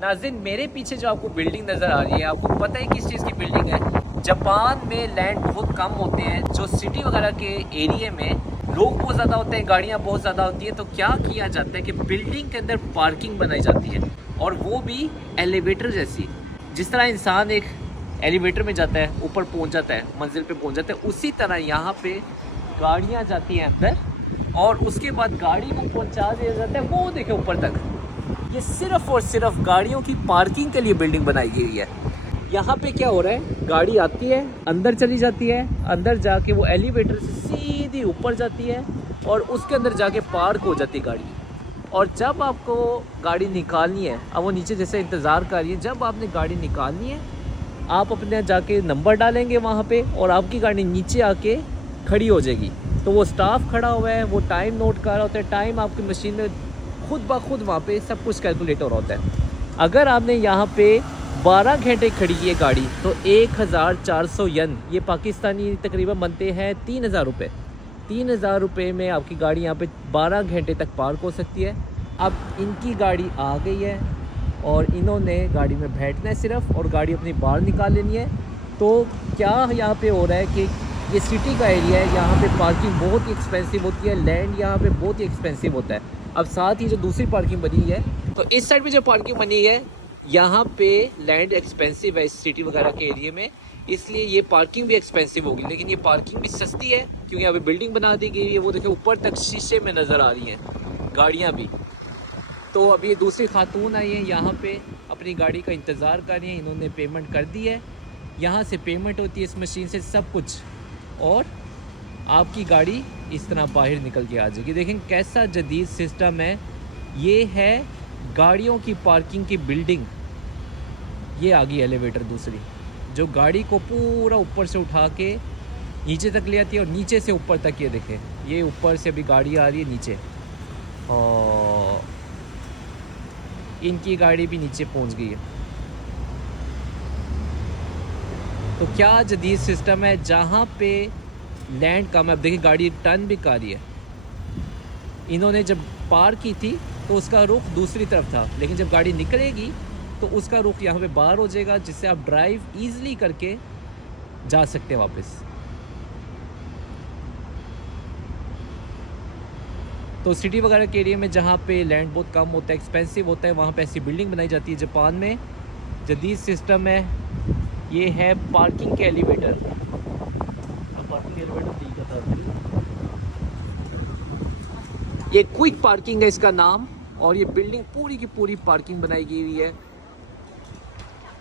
नाज़रीन, मेरे पीछे जो आपको बिल्डिंग नज़र आ रही है, आपको पता है किस चीज़ की बिल्डिंग है? जापान में लैंड बहुत कम होते हैं, जो सिटी वगैरह के एरिया में लोग बहुत ज़्यादा होते हैं, गाड़ियाँ बहुत ज़्यादा होती है, तो क्या किया जाता है कि बिल्डिंग के अंदर पार्किंग बनाई जाती है, और वो भी एलिवेटर जैसी। जिस तरह इंसान एक एलिवेटर में जाता है, ऊपर पहुंच जाता है, मंजिल पे पहुंच जाता है, उसी तरह यहाँ पे गाड़ियाँ जाती हैं अंदर और उसके बाद गाड़ी को पहुंचा दिया जाता है वो देखे ऊपर तक। ये सिर्फ और सिर्फ गाड़ियों की पार्किंग के लिए बिल्डिंग बनाई गई है। यहाँ पे क्या हो रहा है, गाड़ी आती है, अंदर चली जाती है, अंदर जाके वो एलिवेटर से सीधी ऊपर जाती है और उसके अंदर जाके पार्क हो जाती है गाड़ी। और जब आपको गाड़ी निकालनी है, अब वो नीचे जैसे इंतज़ार कर रही है, जब आपने गाड़ी निकालनी है आप अपने जाके नंबर डालेंगे वहाँ पे और आपकी गाड़ी नीचे आके खड़ी हो जाएगी। तो वो स्टाफ खड़ा हुआ है, वो टाइम नोट कर रहा होता है, टाइम आपकी मशीन में खुद ब खुद वहाँ पे सब कुछ कैलकुलेट हो रहा होता है। अगर आपने यहाँ पे 12 घंटे खड़ी की है गाड़ी तो 1400 यन, ये पाकिस्तानी तकरीबन बनते हैं 3000 रुपये। 3000 रुपये में आपकी गाड़ी यहाँ पे 12 घंटे तक पार्क हो सकती है। अब इनकी गाड़ी आ गई है और इन्होंने गाड़ी में बैठना है सिर्फ और गाड़ी अपनी बाहर निकाल लेनी है। तो क्या यहाँ पे हो रहा है कि ये सिटी का एरिया है, यहाँ पे पार्किंग बहुत ही एक्सपेंसिव होती है, लैंड यहाँ पे बहुत ही एक्सपेंसिव होता है। अब साथ ही जो दूसरी पार्किंग बनी है, तो इस साइड में जो पार्किंग बनी है यहाँ पे लैंड एक्सपेंसिव है इस सिटी वगैरह के एरिया में, इसलिए ये पार्किंग भी एक्सपेंसिव होगी। लेकिन ये पार्किंग भी सस्ती है क्योंकि यहाँ पे बिल्डिंग बना दी गई है। वो देखिए ऊपर तक शीशे में नज़र आ रही हैं गाड़ियाँ भी। तो अभी ये दूसरी खातून आई है यहाँ पे, अपनी गाड़ी का इंतज़ार कर रही हैं। इन्होंने पेमेंट कर दी है, यहाँ से पेमेंट होती है इस मशीन से सब कुछ, और आपकी गाड़ी इस तरह बाहर निकल के आ जाएगी। देखें कैसा जदीद सिस्टम है। ये है गाड़ियों की पार्किंग की बिल्डिंग। ये आ गई एलिवेटर दूसरी, जो गाड़ी को पूरा ऊपर से उठा के नीचे तक ले आती है और नीचे से ऊपर तक। ये देखें, ये ऊपर से अभी गाड़ी आ रही है नीचे और इनकी गाड़ी भी नीचे पहुंच गई है। तो क्या जदीद सिस्टम है, जहाँ पे लैंड कम है। अब देखिए गाड़ी टर्न भी कर रही है। इन्होंने जब पार की थी तो उसका रुख दूसरी तरफ था, लेकिन जब गाड़ी निकलेगी तो उसका रुख यहाँ पे बाहर हो जाएगा, जिससे आप ड्राइव इजीली करके जा सकते हैं वापस। तो सिटी वगैरह के एरिया में जहाँ पे लैंड बहुत कम होता है, एक्सपेंसिव होता है, वहाँ पे ऐसी बिल्डिंग बनाई जाती है। जापान में जदीद सिस्टम है, ये है पार्किंग के एलिवेटर। ये क्विक पार्किंग है इसका नाम, और ये बिल्डिंग पूरी की पूरी पार्किंग बनाई गई हुई है।